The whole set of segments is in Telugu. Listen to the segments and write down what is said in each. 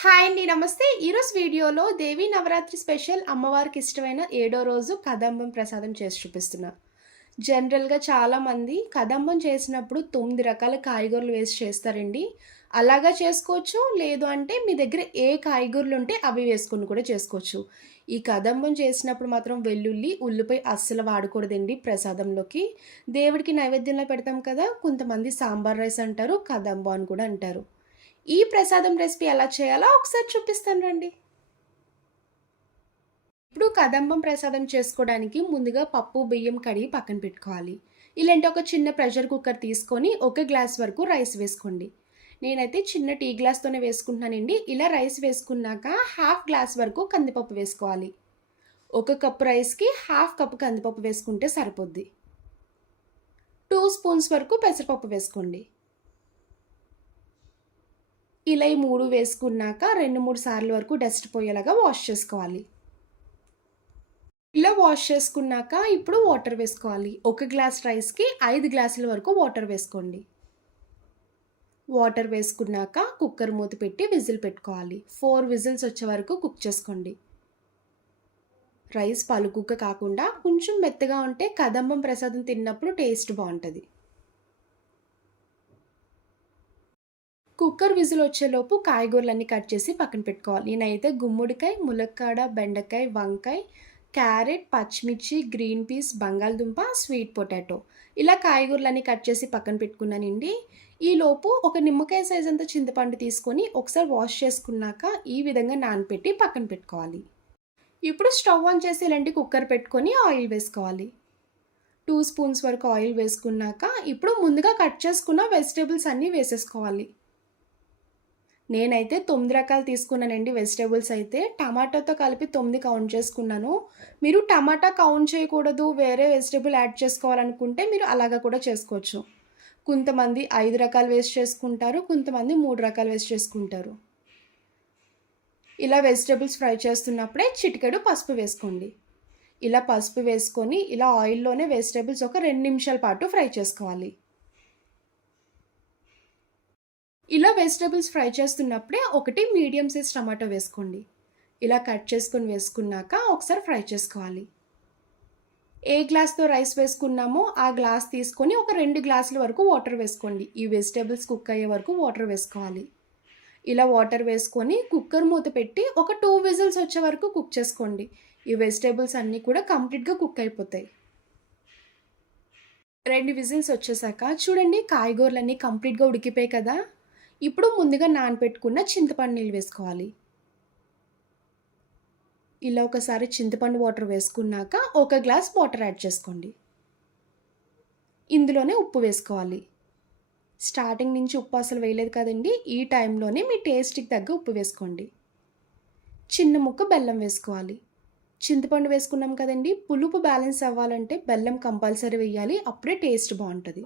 హాయ్ అండి నమస్తే. ఈరోజు వీడియోలో దేవి నవరాత్రి స్పెషల్ అమ్మవారికి ఇష్టమైన ఏడో రోజు కదంబం ప్రసాదం చేసి చూపిస్తున్నా. జనరల్గా చాలామంది కదంబం చేసినప్పుడు తొమ్మిది రకాల కాయగూరలు వేసి చేస్తారండి. అలాగా చేసుకోవచ్చు లేదు అంటే మీ దగ్గర ఏ కాయగూరలు ఉంటే అవి వేసుకొని కూడా చేసుకోవచ్చు. ఈ కదంబం చేసినప్పుడు మాత్రం వెల్లుల్లి ఉల్లిపాయ అస్సలు వాడకూడదండి ప్రసాదంలోకి. దేవుడికి నైవేద్యంలో పెడతాం కదా కొంతమంది సాంబార్ రైస్ అంటారు కదంబం అని కూడా అంటారు. ఈ ప్రసాదం రెసిపీ ఎలా చేయాలో ఒకసారి చూపిస్తాను రండి. ఇప్పుడు కదంబం ప్రసాదం చేసుకోవడానికి ముందుగా పప్పు బియ్యం కడిగి పక్కన పెట్టుకోవాలి. ఇలాంటి ఒక చిన్న ప్రెషర్ కుక్కర్ తీసుకొని ఒక గ్లాస్ వరకు రైస్ వేసుకోండి. నేనైతే చిన్న టీ గ్లాస్తోనే వేసుకుంటున్నానండి. ఇలా రైస్ వేసుకున్నాక హాఫ్ గ్లాస్ వరకు కందిపప్పు వేసుకోవాలి. ఒక కప్పు రైస్కి హాఫ్ కప్పు కందిపప్పు వేసుకుంటే సరిపోద్ది. టూ స్పూన్స్ వరకు పెసరపప్పు వేసుకోండి. ఇలా ఈ మూడు వేసుకున్నాక రెండు మూడు సార్లు వరకు డస్ట్ పోయేలాగా వాష్ చేసుకోవాలి. ఇలా వాష్ చేసుకున్నాక ఇప్పుడు వాటర్ వేసుకోవాలి. ఒక గ్లాస్ రైస్కి ఐదు గ్లాసుల వరకు వాటర్ వేసుకోండి. వాటర్ వేసుకున్నాక కుక్కర్ మూత పెట్టి విజిల్ పెట్టుకోవాలి. ఫోర్ విజిల్స్ వచ్చే వరకు కుక్ చేసుకోండి. రైస్ పలుకుక్క కాకుండా కొంచెం మెత్తగా ఉంటే కదంబం ప్రసాదం తిన్నప్పుడు టేస్ట్ బాగుంటుంది. కుక్కర్ విజిల్ వచ్చేలోపు కాయగూరలన్నీ కట్ చేసి పక్కన పెట్టుకోవాలి. నేనైతే గుమ్మడికాయ ములక్కాడ బెండకాయ వంకాయ క్యారెట్ పచ్చిమిర్చి గ్రీన్ పీస్ బంగాళదుంప స్వీట్ పొటాటో ఇలా కాయగూరలన్నీ కట్ చేసి పక్కన పెట్టుకున్నానండి. ఈలోపు ఒక నిమ్మకాయ సైజ్ అంత చింతపండు తీసుకొని ఒకసారి వాష్ చేసుకున్నాక ఈ విధంగా నానపెట్టి పక్కన పెట్టుకోవాలి. ఇప్పుడు స్టవ్ ఆన్ చేసి ఇలాంటి కుక్కర్ పెట్టుకొని ఆయిల్ వేసుకోవాలి. టూ స్పూన్స్ వరకు ఆయిల్ వేసుకున్నాక ఇప్పుడు ముందుగా కట్ చేసుకున్న వెజిటేబుల్స్ అన్నీ వేసేసుకోవాలి. నేనైతే తొమ్మిది రకాలు తీసుకున్నానండి. వెజిటేబుల్స్ అయితే టమాటాతో కలిపి తొమ్మిది కౌంట్ చేసుకున్నాను. మీరు టమాటా కౌంట్ చేయకూడదు వేరే వెజిటేబుల్ యాడ్ చేసుకోవాలనుకుంటే మీరు అలాగా కూడా చేసుకోవచ్చు. కొంతమంది ఐదు రకాలు వేస్ట్ చేసుకుంటారు కొంతమంది మూడు రకాలు వేస్ట్ చేసుకుంటారు. ఇలా వెజిటేబుల్స్ ఫ్రై చేస్తున్నప్పుడే చిటికెడు పసుపు వేసుకోండి. ఇలా పసుపు వేసుకొని ఇలా ఆయిల్లోనే వెజిటేబుల్స్ ఒక రెండు నిమిషాల పాటు ఫ్రై చేసుకోవాలి. ఇలా వెజిటేబుల్స్ ఫ్రై చేస్తున్నప్పుడే ఒకటి మీడియం సైజ్ టమాటో వేసుకోండి. ఇలా కట్ చేసుకొని వేసుకున్నాక ఒకసారి ఫ్రై చేసుకోవాలి. ఏ గ్లాస్తో రైస్ వేసుకున్నామో ఆ గ్లాస్ తీసుకొని ఒక రెండు గ్లాసుల వరకు వాటర్ వేసుకోండి. ఈ వెజిటేబుల్స్ కుక్ అయ్యే వరకు వాటర్ వేసుకోవాలి. ఇలా వాటర్ వేసుకొని కుక్కర్ మూత పెట్టి ఒక టూ విజిల్స్ వచ్చే వరకు కుక్ చేసుకోండి. ఈ వెజిటేబుల్స్ అన్నీ కూడా కంప్లీట్గా కుక్ అయిపోతాయి. రెండు విజిల్స్ వచ్చేసాక చూడండి కాయగూరలన్నీ కంప్లీట్గా ఉడికిపోయాయి కదా? ఇప్పుడు ముందుగా నానపెట్టుకున్న చింతపండు నీళ్ళు వేసుకోవాలి. ఇలా ఒకసారి చింతపండు వాటర్ వేసుకున్నాక ఒక గ్లాస్ వాటర్ యాడ్ చేసుకోండి. ఇందులోనే ఉప్పు వేసుకోవాలి. స్టార్టింగ్ నుంచి ఉప్పు అసలు వేయలేదు కదండి ఈ టైంలోనే మీ టేస్ట్కి తగ్గ ఉప్పు వేసుకోండి. చిన్న ముక్క బెల్లం వేసుకోవాలి. చింతపండు వేసుకున్నాం కదండి పులుపు బ్యాలెన్స్ అవ్వాలంటే బెల్లం కంపల్సరీ వేయాలి అప్పుడే టేస్ట్ బాగుంటుంది.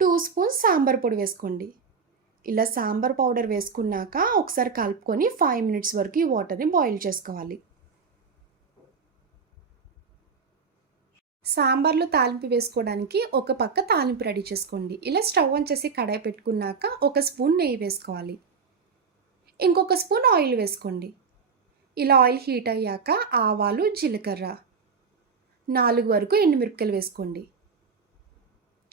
టూ స్పూన్స్ సాంబార్ పొడి వేసుకోండి. ఇలా సాంబార్ పౌడర్ వేసుకున్నాక ఒకసారి కలుపుకొని ఫైవ్ మినిట్స్ వరకు ఈ వాటర్ని బాయిల్ చేసుకోవాలి. సాంబార్లో తాలింపు వేసుకోవడానికి ఒక పక్క తాలింపు రెడీ చేసుకోండి. ఇలా స్టవ్ ఆన్ చేసి కడాయి పెట్టుకున్నాక ఒక స్పూన్ నెయ్యి వేసుకోవాలి. ఇంకొక స్పూన్ ఆయిల్ వేసుకోండి. ఇలా ఆయిల్ హీట్ అయ్యాక ఆవాలు జీలకర్ర నాలుగు వరకు ఎండుమిరపకాయలు వేసుకోండి.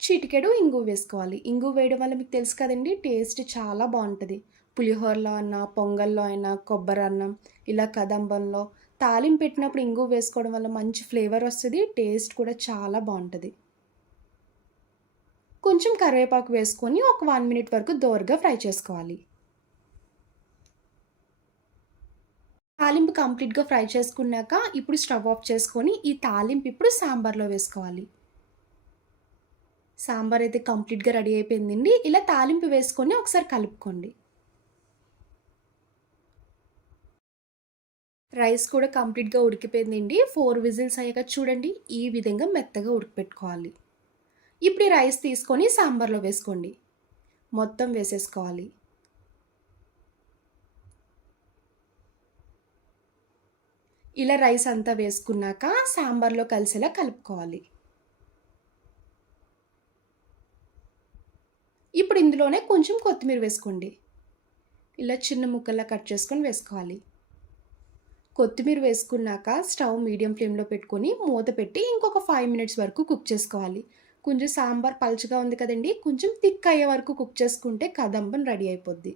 చిటికెడు ఇంగు వేసుకోవాలి. ఇంగు వేయడం వల్ల మీకు తెలుసు కదండి టేస్ట్ చాలా బాగుంటుంది. పులిహోరలో అయినా పొంగల్లో అయినా కొబ్బరి అన్నం ఇలా కదంబంలో తాలింపు పెట్టినప్పుడు ఇంగు వేసుకోవడం వల్ల మంచి ఫ్లేవర్ వస్తుంది టేస్ట్ కూడా చాలా బాగుంటుంది. కొంచెం కరివేపాకు వేసుకొని ఒక వన్ మినిట్ వరకు దోరగా ఫ్రై చేసుకోవాలి. తాలింపు కంప్లీట్గా ఫ్రై చేసుకున్నాక ఇప్పుడు స్టవ్ ఆఫ్ చేసుకొని ఈ తాలింపు ఇప్పుడు సాంబార్లో వేసుకోవాలి. సాంబార్ అయితే కంప్లీట్గా రెడీ అయిపోయిందండి. ఇలా తాలింపు వేసుకొని ఒకసారి కలుపుకోండి. రైస్ కూడా కంప్లీట్గా ఉడికిపోయిందండి. ఫోర్ విజిల్స్ అయ్యాక చూడండి ఈ విధంగా మెత్తగా ఉడికిపెట్టుకోవాలి. ఇప్పుడు ఈ రైస్ తీసుకొని సాంబార్లో వేసుకోండి. మొత్తం వేసేసుకోవాలి. ఇలా రైస్ అంతా వేసుకున్నాక సాంబార్లో కలిసేలా కలుపుకోవాలి. ఇప్పుడు ఇందులోనే కొంచెం కొత్తిమీర వేసుకోండి. ఇలా చిన్న ముక్కల్లా కట్ చేసుకొని వేసుకోవాలి. కొత్తిమీర వేసుకున్నాక స్టవ్ మీడియం ఫ్లేమ్లో పెట్టుకొని మూత పెట్టి ఇంకొక ఫైవ్ మినిట్స్ వరకు కుక్ చేసుకోవాలి. కొంచెం సాంబార్ పలుచగా ఉంది కదండి కొంచెం థిక్ అయ్యే వరకు కుక్ చేసుకుంటే కదంబం రెడీ అయిపోద్ది.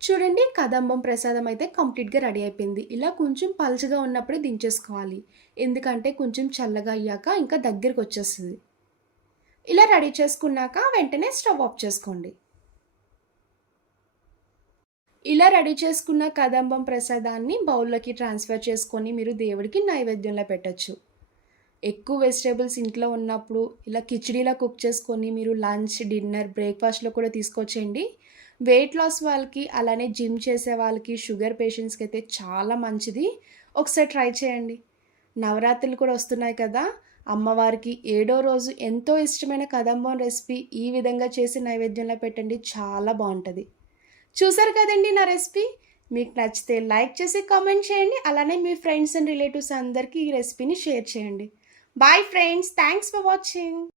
చూడండి కదంబం ప్రసాదం అయితే కంప్లీట్గా రెడీ అయిపోయింది. ఇలా కొంచెం పలుచగా ఉన్నప్పుడే దించేసుకోవాలి. ఎందుకంటే కొంచెం చల్లగా అయ్యాక ఇంకా దగ్గరికి వచ్చేస్తుంది. ఇలా రెడీ చేసుకున్నాక వెంటనే స్టవ్ ఆఫ్ చేసుకోండి. ఇలా రెడీ చేసుకున్న కదంబం ప్రసాదాన్ని బౌల్లోకి ట్రాన్స్ఫర్ చేసుకొని మీరు దేవుడికి నైవేద్యంలో పెట్టచ్చు. ఎక్కువ వెజిటేబుల్స్ ఇంట్లో ఉన్నప్పుడు ఇలా కిచిడీలా కుక్ చేసుకొని మీరు లంచ్ డిన్నర్ బ్రేక్ఫాస్ట్లో కూడా తీసుకొచ్చేయండి వెయిట్ లాస్ వాళ్ళకి అలానే జిమ్ చేసే వాళ్ళకి షుగర్ పేషెంట్స్కి అయితే చాలా మంచిది. ఒకసారి ట్రై చేయండి. నవరాత్రులు కూడా వస్తున్నాయి కదా అమ్మవారికి ఏడో రోజు ఎంతో ఇష్టమైన కదంబం రెసిపీ ఈ విధంగా చేసి నైవేద్యంలో పెట్టండి. చాలా బాగుంటుంది. చూసారు కదండి నా రెసిపీ? మీకు నచ్చితే లైక్ చేసి కామెంట్ చేయండి. అలానే మీ ఫ్రెండ్స్ అండ్ రిలేటివ్స్ అందరికీ ఈ రెసిపీని షేర్ చేయండి. Bye friends. Thanks for watching.